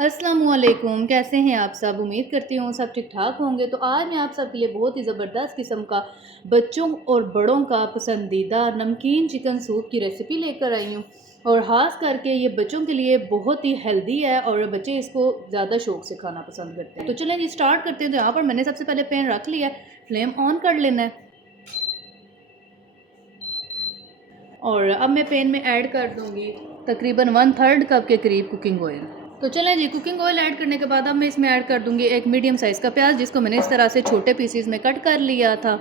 अस्सलामुअलैकुम, कैसे हैं आप सब। उम्मीद करती हूँ सब ठीक ठाक होंगे। तो आज मैं आप सब के लिए बहुत ही ज़बरदस्त किस्म का बच्चों और बड़ों का पसंदीदा नमकीन चिकन सूप की रेसिपी लेकर आई हूँ। और ख़ास करके ये बच्चों के लिए बहुत ही हेल्दी है और बच्चे इसको ज़्यादा शौक़ से खाना पसंद करते हैं। तो चलें जी स्टार्ट करते हैं। तो यहाँ पर मैंने सबसे पहले पैन रख लिया है, फ्लेम ऑन कर लेना है। और अब मैं पैन में ऐड कर दूँगी तकरीबन 1/3 कप के करीब कुकिंग ऑयल। तो चलें जी, कुकिंग ऑयल ऐड करने के बाद अब मैं इसमें ऐड कर दूंगी एक मीडियम साइज़ का प्याज, जिसको मैंने इस तरह से छोटे पीसीज में कट कर लिया था।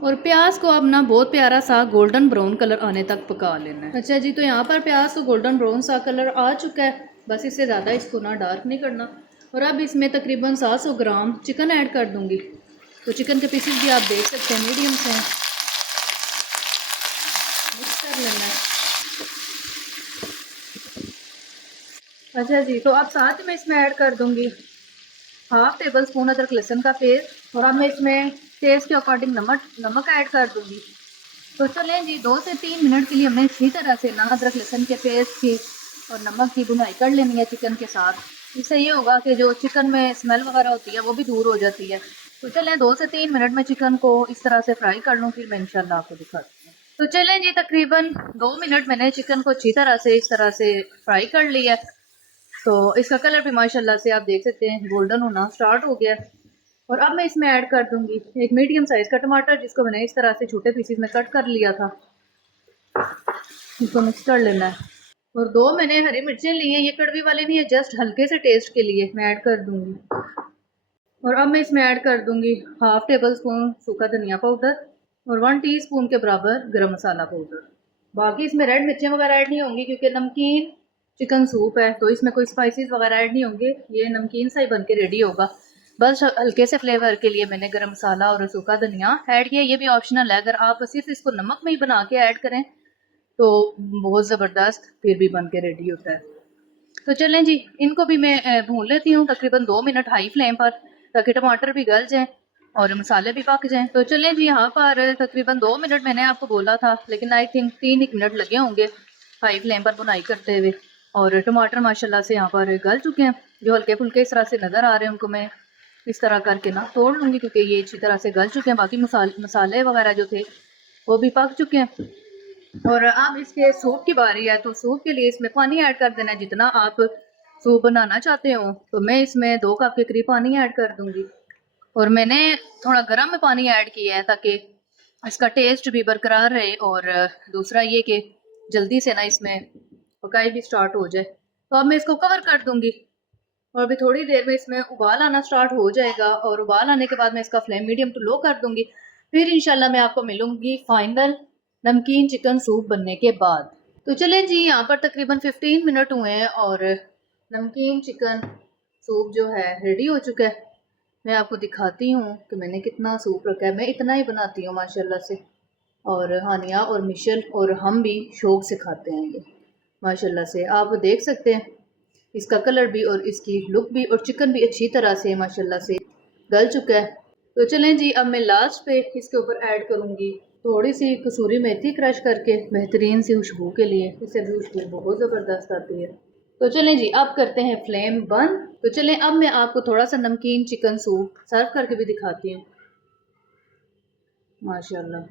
और प्याज को अब ना बहुत प्यारा सा गोल्डन ब्राउन कलर आने तक पका लेना है। अच्छा जी, तो यहाँ पर प्याज को गोल्डन ब्राउन सा कलर आ चुका है, बस इससे ज़्यादा इसको ना डार्क नहीं करना। और अब इसमें तकरीबन 700 ग्राम चिकन ऐड कर दूंगी। तो चिकन के पीसीज भी आप देख सकते हैं मीडियम से हैं। मिक्स कर लेना है। अच्छा जी, तो अब साथ में इसमें ऐड कर दूंगी 1/2 टेबल स्पून अदरक लहसुन का पेस्ट। और अब मैं इसमें टेस्ट के अकॉर्डिंग नमक ऐड कर दूंगी। तो चलें जी, 2 से 3 मिनट के लिए हमने अच्छी तरह से ना अदरक लहसुन के पेस्ट की और नमक की भुनाई कर लेनी है चिकन के साथ। इससे ये होगा कि जो चिकन में स्मेल वगैरह होती है वो भी दूर हो जाती है। तो चलें 2 से 3 मिनट में चिकन को इस तरह से फ्राई कर लूँ, फिर मैं इंशाल्लाह आपको दिखाती हूँ। तो चलें जी, तकरीबन 2 मिनट मैंने चिकन को अच्छी तरह से इस तरह से फ्राई कर लिया है। तो इसका कलर भी माशाल्लाह से आप देख सकते हैं गोल्डन होना स्टार्ट हो गया। और अब मैं इसमें ऐड कर दूंगी एक मीडियम साइज़ का टमाटर, जिसको मैंने इस तरह से छोटे पीसेस में कट कर लिया था। इसको मिक्स कर लेना है। और 2 मैंने हरी मिर्चें ली हैं, ये कड़वी वाले नहीं है, जस्ट हल्के से टेस्ट के लिए मैं ऐड कर दूंगी। और अब मैं इसमें ऐड कर दूंगी 1/2 टेबल स्पून सूखा धनिया पाउडर और 1 टीस्पून के बराबर गरम मसाला पाउडर। बाकी इसमें रेड मिर्चें वगैरह ऐड नहीं होंगी, क्योंकि नमकीन चिकन सूप है तो इसमें कोई स्पाइसेस वगैरह ऐड नहीं होंगे। ये नमकीन सा ही बन के रेडी होगा। बस हल्के से फ्लेवर के लिए मैंने गरम मसाला और सूखा धनिया ऐड किया। ये भी ऑप्शनल है, अगर आप सिर्फ इसको नमक में ही बना के ऐड करें तो बहुत ज़बरदस्त फिर भी बन के रेडी होता है। तो चलें जी, इनको भी मैं भून लेती हूँ तकरीबन 2 मिनट हाई फ्लेम पर, ताकि टमाटर भी गल जाएं और मसाले भी पक जाएं। तो चलें जी, यहाँ पर तकरीबन 2 मिनट मैंने आपको बोला था, लेकिन आई थिंक 3 ही मिनट लगे होंगे हाई फ्लेम पर बुनाई करते हुए। और टमाटर माशाल्लाह से यहाँ पर गल चुके हैं। जो हल्के फुल्के इस तरह से नज़र आ रहे हैं उनको मैं इस तरह करके ना तोड़ लूँगी, क्योंकि ये अच्छी तरह से गल चुके हैं। बाकी मसाले वगैरह जो थे वो भी पक चुके हैं। और अब इसके सूप की बारी है। तो सूप के लिए इसमें पानी ऐड कर देना है जितना आप सूप बनाना चाहते हो। तो मैं इसमें 2 कप के करीब पानी ऐड कर दूंगी। और मैंने थोड़ा गर्म में पानी ऐड किया है ताकि इसका टेस्ट भी बरकरार रहे, और दूसरा ये कि जल्दी से ना इसमें पकाई भी स्टार्ट हो जाए। तो अब मैं इसको कवर कर दूंगी और अभी थोड़ी देर में इसमें उबाल आना स्टार्ट हो जाएगा। और उबाल आने के बाद मैं इसका फ्लेम मीडियम टू लो कर दूंगी। फिर इंशाल्लाह मैं आपको मिलूंगी फाइनल नमकीन चिकन सूप बनने के बाद। तो चलें जी, यहाँ पर तकरीबन 15 मिनट हुए हैं और नमकीन चिकन सूप जो है रेडी हो चुका है। मैं आपको दिखाती हूँ कि मैंने कितना सूप रखा है। मैं इतना ही बनाती हूँ माशाल्लाह से। और हानिया और मिशेल और हम भी शौक से खाते हैं ये माशाल्लाह से। आप देख सकते हैं इसका कलर भी और इसकी लुक भी, और चिकन भी अच्छी तरह से माशाल्लाह से गल चुका है। तो चलें जी, अब मैं लास्ट पे इसके ऊपर ऐड करूँगी थोड़ी सी कसूरी मेथी क्रश करके, बेहतरीन सी खुशबू के लिए। इससे भी खुशबू बहुत ज़बरदस्त आती है। तो चलें जी, अब करते हैं फ्लेम बंद। तो चलें अब मैं आपको थोड़ा सा नमकीन चिकन सूप सर्व करके भी दिखाती हूँ माशाल्लाह।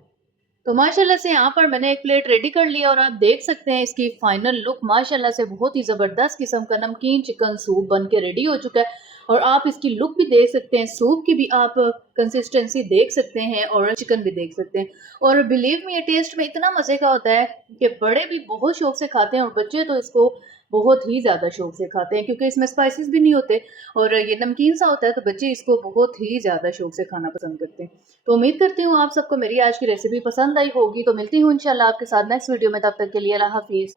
तो माशाल्लाह से यहाँ पर मैंने एक प्लेट रेडी कर लिया और आप देख सकते हैं इसकी फाइनल लुक माशाल्लाह से बहुत ही ज़बरदस्त किस्म का नमकीन चिकन सूप बन के रेडी हो चुका है। और आप इसकी लुक भी देख सकते हैं, सूप की भी आप कंसिस्टेंसी देख सकते हैं और चिकन भी देख सकते हैं। और बिलीव मी, ये टेस्ट में इतना मज़े का होता है कि बड़े भी बहुत शौक से खाते हैं और बच्चे तो इसको बहुत ही ज़्यादा शौक से खाते हैं, क्योंकि इसमें स्पाइसेस भी नहीं होते और ये नमकीन सा होता है, तो बच्चे इसको बहुत ही ज़्यादा शौक से खाना पसंद करते हैं। तो उम्मीद करती हूँ आप सबको मेरी आज की रेसिपी पसंद आई होगी। तो मिलती हूँ इंशाल्लाह आपके साथ नेक्स्ट वीडियो में, तब तक के लिए अल्लाह हाफिज़।